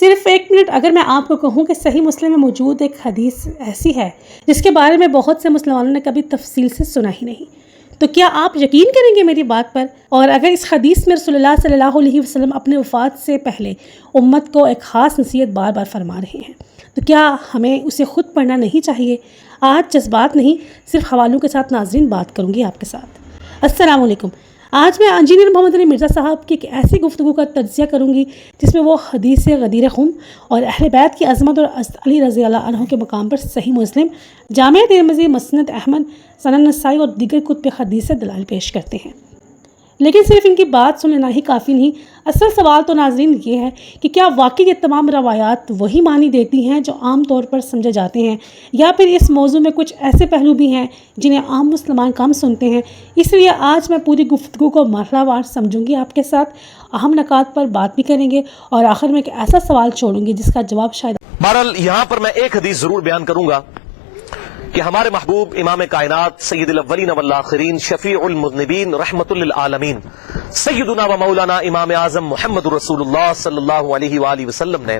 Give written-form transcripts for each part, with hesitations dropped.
صرف ایک منٹ اگر میں آپ کو کہوں کہ صحیح مسلم میں موجود ایک حدیث ایسی ہے جس کے بارے میں بہت سے مسلمانوں نے کبھی تفصیل سے سنا ہی نہیں، تو کیا آپ یقین کریں گے میری بات پر؟ اور اگر اس حدیث میں رسول اللہ صلی اللہ علیہ وسلم اپنے وفات سے پہلے امت کو ایک خاص نصیحت بار بار فرما رہے ہیں، تو کیا ہمیں اسے خود پڑھنا نہیں چاہیے؟ آج جذبات نہیں، صرف حوالوں کے ساتھ ناظرین بات کروں گی آپ کے ساتھ۔ السلام علیکم۔ آج میں انجینئر محمد علی مرزا صاحب کی ایک ایسی گفتگو کا تجزیہ کروں گی جس میں وہ حدیث غدیر خم اور اہل بیت کی عظمت اور علی رضی اللہ عنہ کے مقام پر صحیح مسلم، جامع ترمذی، مسند احمد، سنن نسائی اور دیگر کتب حدیث سے دلائل پیش کرتے ہیں۔ لیکن صرف ان کی بات سن لینا ہی کافی نہیں، اصل سوال تو ناظرین یہ ہے کہ کیا واقعی یہ تمام روایات وہی معنی دیتی ہیں جو عام طور پر سمجھے جاتے ہیں، یا پھر اس موضوع میں کچھ ایسے پہلو بھی ہیں جنہیں عام مسلمان کم سنتے ہیں؟ اس لیے آج میں پوری گفتگو کو مرحلہ وار سمجھوں گی، آپ کے ساتھ اہم نکات پر بات بھی کریں گے اور آخر میں ایک ایسا سوال چھوڑوں گی جس کا جواب شاید۔ بہرحال یہاں پر میں ایک حدیث ضرور بیان کروں گا کہ ہمارے محبوب امام کائنات سید الاولین والآخرین شفیع المذنبین رحمت للعالمین سیدنا و مولانا امام اعظم محمد رسول اللہ صلی اللہ علیہ وآلہ وسلم نے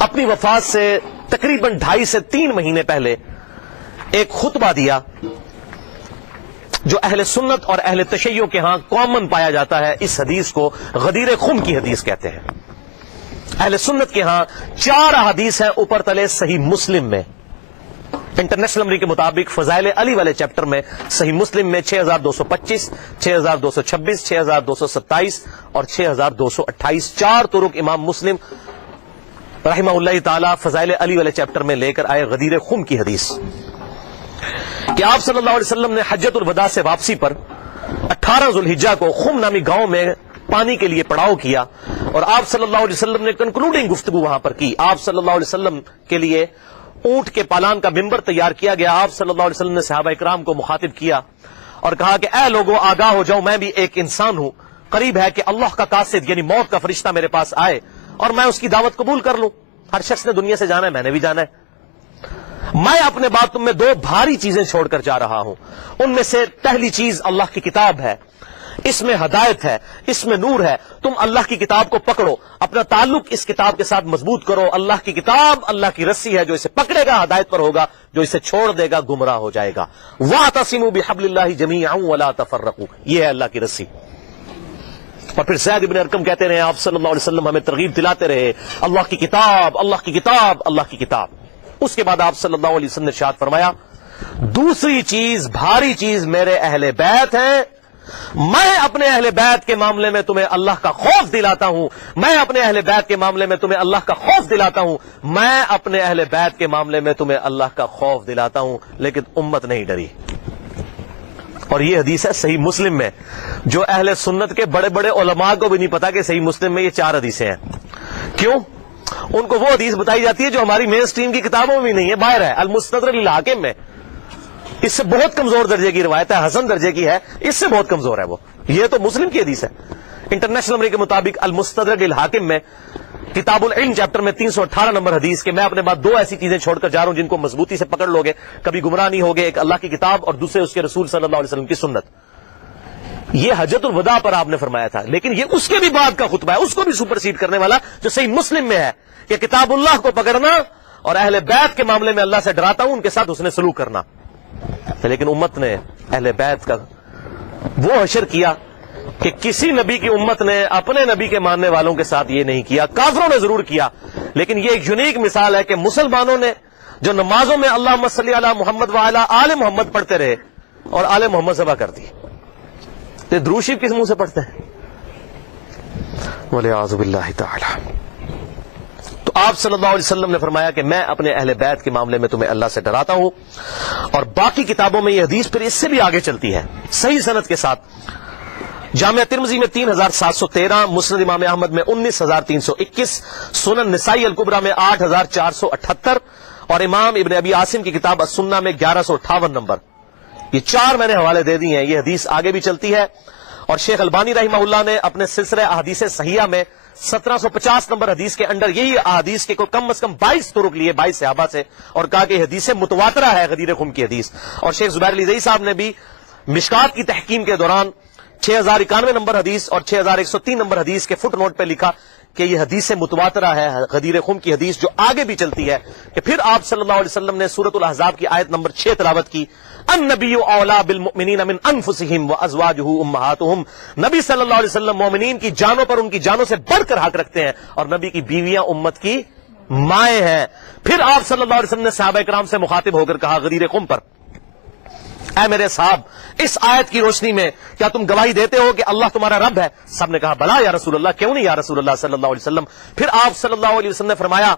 اپنی وفات سے تقریباً 2.5 سے 3 مہینے پہلے ایک خطبہ دیا جو اہل سنت اور اہل تشیع کے ہاں کامن پایا جاتا ہے۔ اس حدیث کو غدیر خم کی حدیث کہتے ہیں۔ اہل سنت کے ہاں 4 احادیث ہیں اوپر تلے صحیح مسلم میں۔ انٹرنیشنل نمبر کے مطابق فضائل علی والے چیپٹر میں صحیح مسلم میں 6225، 6226، 6227 اور 6228 4 طرق امام مسلم رحمہ اللہ تعالی فضائل علی والے چیپٹر میں لے کر آئے غدیر خم کی حدیث کہ آپ صلی اللہ علیہ وسلم نے حجۃ الوداع سے واپسی پر 18 ذوالحجہ کو خم نامی گاؤں میں پانی کے لیے پڑاؤ کیا، اور آپ صلی اللہ علیہ وسلم نے کنکلوڈنگ گفتگو وہاں پر کی۔ آپ صلی اللہ علیہ وسلم کے لیے اونٹ کے پالان کا ممبر تیار کیا گیا۔ آپ صلی اللہ علیہ وسلم نے صحابہ اکرام کو مخاطب کیا اور کہا کہ اے لوگو آگاہ ہو جاؤ، میں بھی ایک انسان ہوں، قریب ہے کہ اللہ کا قاصد یعنی موت کا فرشتہ میرے پاس آئے اور میں اس کی دعوت قبول کر لوں۔ ہر شخص نے دنیا سے جانا ہے، میں نے بھی جانا ہے۔ میں اپنے بعد تم میں 2 بھاری چیزیں چھوڑ کر جا رہا ہوں، ان میں سے پہلی چیز اللہ کی کتاب ہے، اس میں ہدایت ہے، اس میں نور ہے۔ تم اللہ کی کتاب کو پکڑو، اپنا تعلق اس کتاب کے ساتھ مضبوط کرو۔ اللہ کی کتاب اللہ کی رسی ہے، جو اسے پکڑے گا ہدایت پر ہوگا، جو اسے چھوڑ دے گا گمراہ ہو جائے گا۔ وَاعْتَصِمُوا بِحَبْلِ اللَّهِ جَمِيعًا وَلَا تَفَرَّقُوا، یہ ہے اللہ کی رسی۔ اور پھر زید بن ارقم کہتے رہے آپ صلی اللہ علیہ وسلم ہمیں ترغیب دلاتے رہے، اللہ کی کتاب، اللہ کی کتاب، اللہ کی کتاب۔ اس کے بعد آپ صلی اللہ علیہ وسلم نے ارشاد فرمایا دوسری چیز، بھاری چیز میرے اہل بیت ہیں، میں اپنے اہل بیت کے معاملے میں تمہیں اللہ کا خوف دلاتا ہوں، میں اپنے اہل بیت کے معاملے میں تمہیں اللہ کا خوف دلاتا ہوں، میں اپنے اہل بیت کے معاملے میں تمہیں اللہ کا خوف دلاتا ہوں۔ لیکن امت نہیں ڈری، اور یہ حدیث ہے صحیح مسلم میں، جو اہل سنت کے بڑے بڑے علماء کو بھی نہیں پتا کہ صحیح مسلم میں یہ 4 حدیثیں ہیں۔ کیوں؟ ان کو وہ حدیث بتائی جاتی ہے جو ہماری مین سٹریم کی کتابوں میں بھی نہیں ہے، باہر ہے، المستدرک للحاکم میں۔ اس سے بہت کمزور درجے کی روایت ہے، حسن درجے کی ہے، اس سے بہت کمزور ہے وہ، یہ تو مسلم کی حدیث ہے۔ انٹرنیشنل نمبر کے مطابق المستدرک للحاکم میں کتاب العلم چیپٹر میں 318 نمبر حدیث کہ میں اپنے بعد 2 ایسی چیزیں چھوڑ کر جا رہا ہوں جن کو مضبوطی سے پکڑ لوگے کبھی گمراہ نہیں ہوگے، ایک اللہ کی کتاب اور دوسرے اس کے رسول صلی اللہ علیہ وسلم کی سنت۔ یہ حجۃ الوداع پر آپ نے فرمایا تھا، لیکن یہ اس کے بھی بعد کا خطبہ ہے، اس کو بھی سپرسیڈ کرنے والا، جو صحیح مسلم میں ہے کہ کتاب اللہ کو پکڑنا اور اہل بیت کے معاملے میں اللہ سے ڈراتا ہوں، ان کے ساتھ حسن سلوک کرنا۔ لیکن امت نے اہل بیت کا وہ حشر کیا کہ کسی نبی کی امت نے اپنے نبی کے ماننے والوں کے ساتھ یہ نہیں کیا، کافروں نے ضرور کیا، لیکن یہ ایک یونیک مثال ہے کہ مسلمانوں نے جو نمازوں میں اللہم صلی علی محمد وعلی آل محمد پڑھتے رہے اور آل محمد ذبح کر دی۔ یہ درود شریف کس منہ سے پڑھتے ہیں؟ وَلِعَاذُ بِاللَّهِ تَعَالَى۔ تو آپ صلی اللہ علیہ وسلم نے فرمایا کہ میں اپنے اہل بیت کے معاملے میں تمہیں اللہ سے ڈراتا ہوں، اور باقی کتابوں میں یہ حدیث پھر اس سے بھی آگے چلتی ہے صحیح سند کے ساتھ۔ جامعہ ترمذی میں 3713، مسند امام احمد میں 19321، سنن نسائی الکبریٰ میں 8478، اور امام ابن ابی عاصم کی کتاب السنہ میں 1158 نمبر۔ یہ 4 میں نے حوالے دے دی ہیں، یہ حدیث آگے بھی چلتی ہے، اور شیخ البانی رحمہ اللہ نے اپنے سلسلہ احادیث صحیحہ میں 1750 نمبر حدیث کے اندر یہی احادیث کے کوئی کم از کم 22 طرق لیے 22 صحابہ سے، اور کہا کہ حدیث متواترہ ہے غدیر خم کی حدیث۔ اور شیخ زبیر علی زئی صاحب نے بھی مشکات کی تحکیم کے دوران 6091 نمبر حدیث اور 6103 نمبر حدیث کے فٹ نوٹ پہ لکھا کہ یہ حدیث متواترہ ہے، غدیر خم کی حدیث جو آگے بھی چلتی ہے، کہ پھر آپ صلی اللہ علیہ وسلم نے سورۃ الاحزاب کی آیت نمبر 6 تلاوت کی، النبی اولا بالمؤمنین من انفسہم وازواجہ امہاتہم، نبی صلی اللہ علیہ وسلم مومنین کی جانوں پر ان کی جانوں سے بڑھ کر حق رکھتے ہیں، اور نبی کی بیویاں امت کی مائیں ہیں۔ پھر آپ صلی اللہ علیہ وسلم نے صحابہ کرام سے مخاطب ہو کر کہا غدیر خم پر، اے میرے صاحب اس آیت کی روشنی میں کیا تم گواہی دیتے ہو کہ اللہ تمہارا رب ہے؟ سب نے کہا بلا یا رسول اللہ، کیوں نہیں یا رسول اللہ صلی اللہ علیہ وسلم۔ پھر آپ صلی اللہ علیہ وسلم نے فرمایا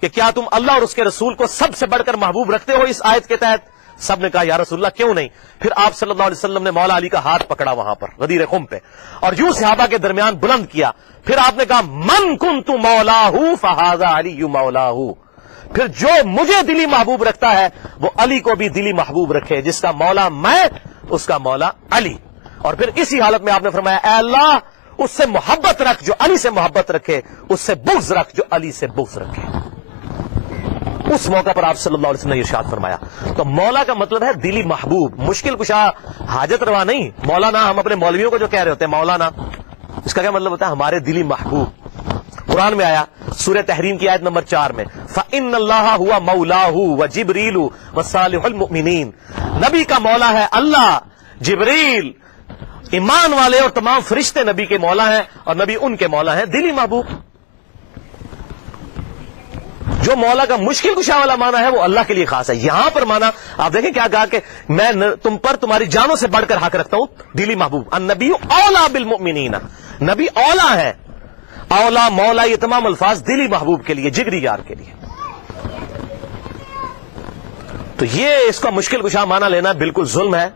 کہ کیا تم اللہ اور اس کے رسول کو سب سے بڑھ کر محبوب رکھتے ہو اس آیت کے تحت؟ سب نے کہا یا رسول اللہ کیوں نہیں۔ پھر آپ صلی اللہ علیہ وسلم نے مولا علی کا ہاتھ پکڑا وہاں پر غدیر خم پہ، اور یوں صحابہ کے درمیان بلند کیا، پھر آپ نے کہا من کنت مولاہ فہذا علی مولاہ، پھر جو مجھے دلی محبوب رکھتا ہے وہ علی کو بھی دلی محبوب رکھے، جس کا مولا میں اس کا مولا علی۔ اور پھر اسی حالت میں آپ نے فرمایا اے اللہ اس سے محبت رکھ جو علی سے محبت رکھے، اس سے بغض رکھ جو علی سے بغض رکھے۔ اس موقع پر آپ صلی اللہ علیہ وسلم نے ارشاد فرمایا۔ تو مولا کا مطلب ہے دلی محبوب، مشکل کشا، حاجت روا نہیں۔ مولانا ہم اپنے مولویوں کو جو کہہ رہے ہوتے ہیں مولانا، اس کا کیا مطلب ہوتا ہے؟ ہمارے دلی محبوب۔ قرآن میں آیا سورہ تحریم کی آیت نمبر 4 میں فَإِنَّ اللَّهَ هُوَ مَوْلَاهُ وَجِبْرِيلُ وَصَالِحُ الْمُؤْمِنِينَ، نبی کا مولا ہے اللہ، جبریل، ایمان والے اور تمام فرشتے نبی کے مولا ہیں، اور نبی ان کے مولا ہیں دلی محبوب۔ جو مولا کا مشکل کشا والا معنی ہے وہ اللہ کے لیے خاص ہے۔ یہاں پر معنی آپ دیکھیں کیا کہا کہ میں تم پر تمہاری جانوں سے بڑھ کر حق رکھتا ہوں، دلی محبوب۔ النبی اولا بالمؤمنین، نبی اولا ہے، اولا مولا یہ تمام الفاظ دلی محبوب کے لیے، جگری یار کے لیے۔ تو یہ اس کا مشکل کشا معنی لینا بالکل ظلم ہے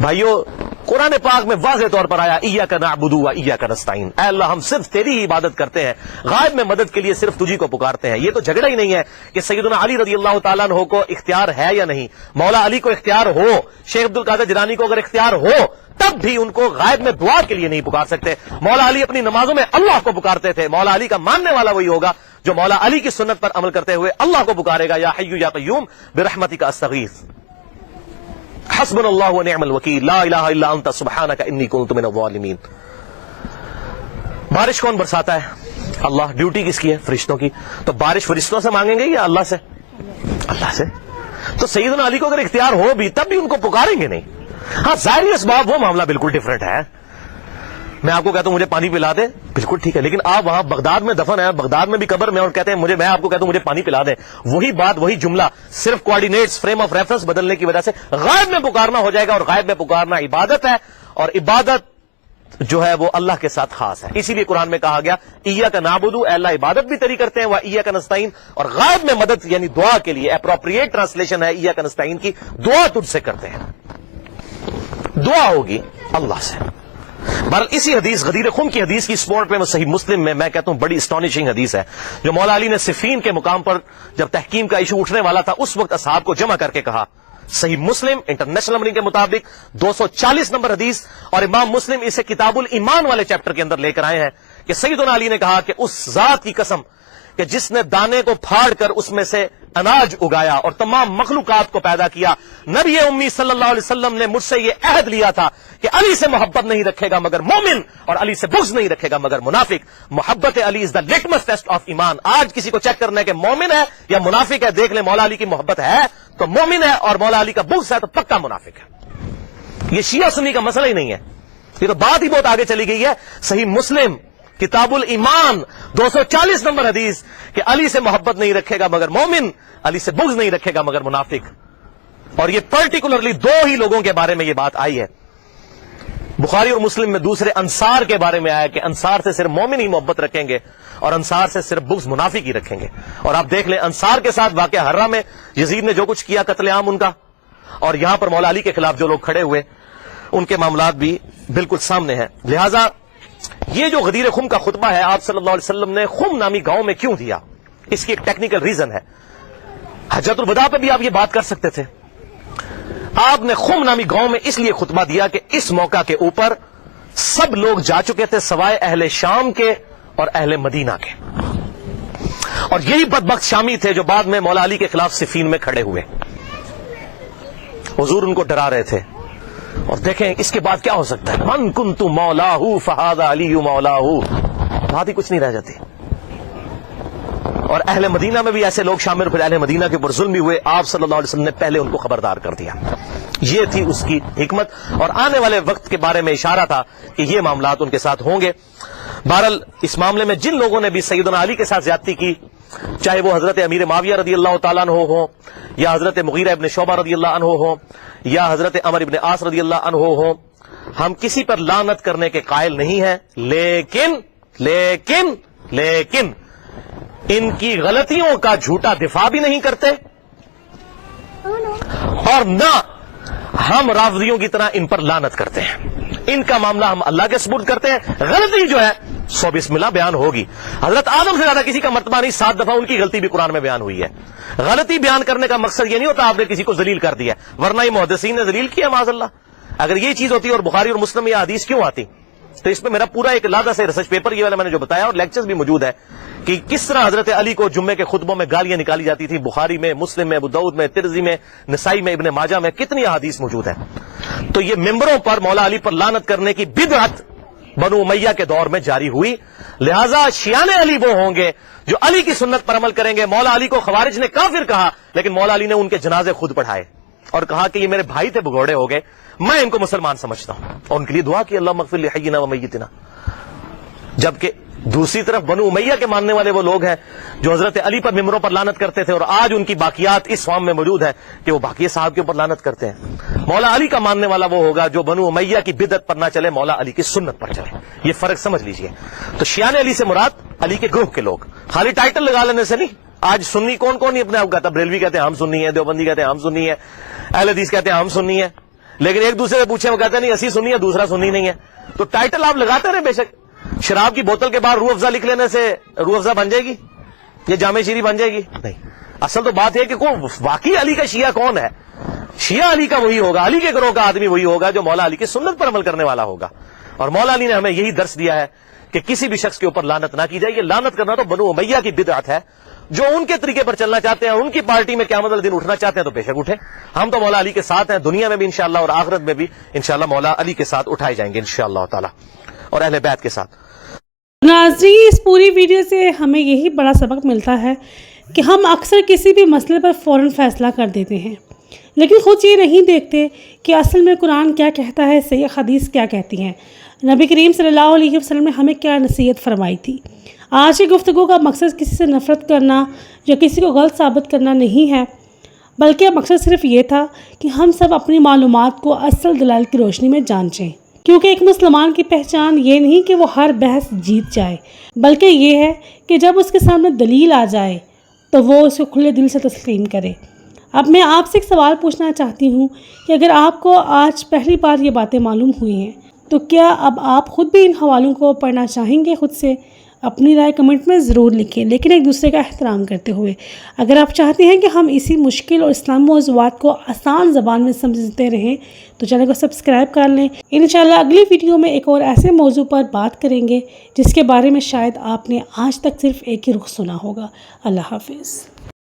بھائیو۔ قرآن پاک میں واضح طور پر آیا ایاک نعبد و ایاک نستعین، اے اللہ ہم صرف تیری ہی عبادت کرتے ہیں، غائب میں مدد کے لیے صرف تجھی کو پکارتے ہیں۔ یہ تو جھگڑا ہی نہیں ہے کہ سیدنا علی رضی اللہ تعالیٰ عنہ کو اختیار ہے یا نہیں، مولا علی کو اختیار ہو، شیخ عبد القادر جیلانی کو اگر اختیار ہو تب بھی ان کو غائب میں دعا کے لیے نہیں پکار سکتے۔ مولا علی اپنی نمازوں میں اللہ کو پکارتے تھے، مولا علی کا ماننے والا وہی ہوگا جو مولا علی کی سنت پر عمل کرتے ہوئے اللہ کو پکارے گا، یا حی یا قیوم برحمتک استغیث، حسبنا اللہ ونعم الوکیل، لا الہ الا انت سبحانک انی کنت من الظالمین۔ بارش کون برساتا ہے؟ اللہ۔ ڈیوٹی کس کی ہے؟ فرشتوں کی۔ تو بارش فرشتوں سے مانگیں گے یا اللہ سے؟ اللہ سے۔ تو سیدنا علی کو اگر اختیار ہو بھی تب بھی ان کو پکاریں گے نہیں۔ ہاں ظاہری اسباب وہ معاملہ بالکل ڈیفرنٹ ہے، میں آپ کو کہتا ہوں مجھے پانی پلا دے، بالکل ٹھیک ہے، لیکن آپ وہاں بغداد میں دفن ہے، بغداد میں بھی قبر میں، اور کہتے ہیں میں آپ کو کہتا ہوں مجھے پانی پلا دے، وہی بات وہی جملہ صرف کوآرڈینیٹس فریم آف ریفرنس بدلنے کی وجہ سے غائب میں پکارنا ہو جائے گا، اور غائب میں پکارنا عبادت ہے، اور عبادت جو ہے وہ اللہ کے ساتھ خاص ہے۔ اسی لیے قرآن میں کہا گیا ایاک نعبد، اے اللہ عبادت بھی تیری کرتے ہیں، و ایاک نستعین، اور غائب میں مدد یعنی دعا کے لیے اپروپریٹ ٹرانسلیشن ہے ایاک نستعین کی، دعا تجھ سے کرتے ہیں، دعا ہوگی اللہ سے۔ بہرحال اسی حدیث غدیر خم کی حدیث کی سپورٹ میں صحیح مسلم میں کہتا ہوں بڑی اسٹانشنگ حدیث ہے، جو مولا علی نے صفین کے مقام پر جب تحکیم کا ایشو اٹھنے والا تھا اس وقت اصحاب کو جمع کر کے کہا۔ صحیح مسلم انٹرنیشنل نمبرنگ کے مطابق 240 نمبر حدیث، اور امام مسلم اسے کتاب الایمان والے چیپٹر کے اندر لے کر آئے ہیں کہ سیدنا علی نے کہا کہ اس ذات کی قسم کہ جس نے دانے کو پھاڑ کر اس میں سے اناج اگایا اور تمام مخلوقات کو پیدا کیا، نبی امی صلی اللہ علیہ وسلم نے مجھ سے یہ عہد لیا تھا کہ علی سے محبت نہیں رکھے گا مگر مومن، اور علی سے بغض نہیں رکھے گا مگر منافق۔ محبت علی از دا لٹمس ٹیسٹ آف ایمان۔ آج کسی کو چیک کرنا ہے کہ مومن ہے یا منافق ہے، دیکھ لیں مولا علی کی محبت ہے تو مومن ہے، اور مولا علی کا بغض ہے تو پکا منافق ہے۔ یہ شیعہ سنی کا مسئلہ ہی نہیں ہے، یہ تو بات ہی بہت آگے چلی گئی ہے۔ صحیح مسلم کتاب الایمان 240 نمبر حدیث کہ علی سے محبت نہیں رکھے گا مگر مومن، علی سے بغض نہیں رکھے گا مگر منافق۔ اور یہ پرٹیکولرلی دو ہی لوگوں کے بارے میں یہ بات آئی ہے، بخاری اور مسلم میں دوسرے انصار کے بارے میں آیا کہ انصار سے صرف مومن ہی محبت رکھیں گے اور انصار سے صرف بغض منافق ہی رکھیں گے۔ اور آپ دیکھ لیں انصار کے ساتھ واقعہ حرہ میں یزید نے جو کچھ کیا، قتل عام ان کا، اور یہاں پر مولا علی کے خلاف جو لوگ کھڑے ہوئے ان کے معاملات بھی بالکل سامنے ہیں۔ لہذا یہ جو غدیر خم کا خطبہ ہے آپ صلی اللہ علیہ وسلم نے خم نامی گاؤں میں کیوں دیا، اس کی ایک ٹیکنیکل ریزن ہے۔ حجۃ الوداع پہ بھی آپ یہ بات کر سکتے تھے، آپ نے خم نامی گاؤں میں اس لیے خطبہ دیا کہ اس موقع کے اوپر سب لوگ جا چکے تھے سوائے اہل شام کے اور اہل مدینہ کے، اور یہی بدبخت شامی تھے جو بعد میں مولا علی کے خلاف صفین میں کھڑے ہوئے، حضور ان کو ڈرا رہے تھے۔ اور دیکھیں اس کے بعد کیا ہو سکتا ہے، من کنت مولاہ فہذا علی مولاہ، بات ہی کچھ نہیں رہ جاتی. اور اہل مدینہ میں بھی ایسے لوگ شامل، پھر اہل مدینہ کے اوپر ظلم بھی ہوئے. آپ صلی اللہ علیہ وسلم نے پہلے ان کو خبردار کر دیا. یہ تھی اس کی حکمت، اور آنے والے وقت کے بارے میں اشارہ تھا کہ یہ معاملات ان کے ساتھ ہوں گے. بہرحال اس معاملے میں جن لوگوں نے بھی سیدنا علی کے ساتھ زیادتی کی، چاہے وہ حضرت امیر معاویہ رضی اللہ تعالیٰ عنہ ہو، یا حضرت مغیرہ ابن شعبہ رضی اللہ عنہ ہو، یا حضرت عمر ابن عاص رضی اللہ عنہ ہو، ہم کسی پر لعنت کرنے کے قائل نہیں ہیں، لیکن ان کی غلطیوں کا جھوٹا دفاع بھی نہیں کرتے، اور نہ ہم رافضیوں کی طرح ان پر لعنت کرتے ہیں. ان کا معاملہ ہم اللہ کے سپرد کرتے ہیں. غلطی جو ہے 100 بسم اللہ بیان ہوگی. حضرت آدم سے زیادہ کسی کا مرتبہ نہیں، 7 دفعہ ان کی غلطی بھی قرآن میں بیان ہوئی ہے. غلطی بیان کرنے کا مقصد یہ نہیں ہوتا آپ نے کسی کو ذلیل کر دیا، ورنہ یہ محدثین نے ذلیل کیا معاذ اللہ. اگر یہ چیز ہوتی اور بخاری اور مسلم یہ حدیث کیوں آتی؟ تو اس میں میرا پورا ایک علیحدہ سے ریسرچ پیپر یہ والا میں نے جو بتایا، اور لیکچرز بھی موجود ہے کہ کس طرح حضرت علی کو جمعے کے خطبوں میں گالیاں نکالی جاتی تھی. بخاری میں، مسلم میں، ابو داؤد میں، ترمذی میں، نسائی میں، ابن ماجہ میں کتنی احادیث موجود ہے. تو یہ ممبروں پر مولا علی پر لعنت کرنے کی بدعت بنو امیہ کے دور میں جاری ہوئی. لہذا شیعان علی وہ ہوں گے جو علی کی سنت پر عمل کریں گے. مولا علی کو خوارج نے کافر کہا، لیکن مولا علی نے ان کے جنازے خود پڑھائے اور کہا کہ یہ میرے بھائی تھے، بھگوڑے ہو گئے، میں ان کو مسلمان سمجھتا ہوں، اور ان کے لیے دعا کی اللہ مغفر لحینا و میتنا. جبکہ دوسری طرف بنو امیہ کے ماننے والے وہ لوگ ہیں جو حضرت علی پر ممبروں پر لعنت کرتے تھے، اور آج ان کی باقیات اس فارم میں موجود ہے کہ وہ باقی صاحب کے اوپر لعنت کرتے ہیں. مولا علی کا ماننے والا وہ ہوگا جو بنو امیہ کی بدعت پر نہ چلے، مولا علی کی سنت پر چلے. یہ فرق سمجھ لیجئے. تو شیعان علی سے مراد علی کے گروہ کے لوگ، خالی ٹائٹل لگا لینے سے نہیں. آج سنی کون کون نہیں اپنے آپ کہتا؟ بریلوی کہتے ہیں ہم سنی ہیں، دیوبندی کہتے ہیں ہم سنی ہیں، اہل حدیث کہتے ہیں ہم سنی ہیں، لیکن ایک دوسرے سے پوچھیں وہ کہتے ہیں نہیں اسی سنی ہے، دوسرا سنی نہیں ہے. تو ٹائٹل آپ لگاتے رہے. بے شک شراب کی بوتل کے بعد روح افزا لکھ لینے سے روح افزا بن جائے گی، یہ جامع شیری بن جائے گی؟ نہیں. اصل تو بات ہے کہ واقعی علی کا شیعہ کون ہے. شیعہ علی کا وہی ہوگا، علی کے گروہ کا آدمی وہی ہوگا جو مولا علی کی سنت پر عمل کرنے والا ہوگا. اور مولا علی نے ہمیں یہی درس دیا ہے کہ کسی بھی شخص کے اوپر لعنت نہ کی جائے. یہ لعنت کرنا تو بنو امیہ کی بدعت ہے. جو ان کے طریقے پر چلنا چاہتے ہیں، ان کی پارٹی میں قیامت والے دن اٹھنا چاہتے ہیں تو بے شک اٹھیں. ہم تو مولا علی کے ساتھ ہیں، دنیا میں بھی انشاءاللہ اور آخرت میں بھی انشاءاللہ مولا علی کے ساتھ اٹھائے جائیں گے انشاءاللہ تعالی، اور اہل بیت کے ساتھ. ناظرین، اس پوری ویڈیو سے ہمیں یہی بڑا سبق ملتا ہے کہ ہم اکثر کسی بھی مسئلے پر فوراً فیصلہ کر دیتے ہیں، لیکن خود یہ نہیں دیکھتے کہ اصل میں قرآن کیا کہتا ہے، صحیح حدیث کیا کہتی ہیں، نبی کریم صلی اللہ علیہ وسلم نے ہمیں کیا نصیحت فرمائی تھی. آج کی گفتگو کا مقصد کسی سے نفرت کرنا یا کسی کو غلط ثابت کرنا نہیں ہے، بلکہ مقصد صرف یہ تھا کہ ہم سب اپنی معلومات کو اصل دلائل کی روشنی میں جانچیں. کیونکہ ایک مسلمان کی پہچان یہ نہیں کہ وہ ہر بحث جیت جائے، بلکہ یہ ہے کہ جب اس کے سامنے دلیل آ جائے تو وہ اسے کھلے دل سے تسلیم کرے. اب میں آپ سے ایک سوال پوچھنا چاہتی ہوں کہ اگر آپ کو آج پہلی بار یہ باتیں معلوم ہوئی ہیں تو کیا اب آپ خود بھی ان حوالوں کو پڑھنا چاہیں گے؟ خود سے اپنی رائے کمنٹ میں ضرور لکھیں، لیکن ایک دوسرے کا احترام کرتے ہوئے. اگر آپ چاہتے ہیں کہ ہم اسی مشکل اور اسلام موضوعات کو آسان زبان میں سمجھتے رہیں تو چینل کو سبسکرائب کر لیں. انشاءاللہ اگلی ویڈیو میں ایک اور ایسے موضوع پر بات کریں گے جس کے بارے میں شاید آپ نے آج تک صرف ایک ہی رخ سنا ہوگا. اللہ حافظ.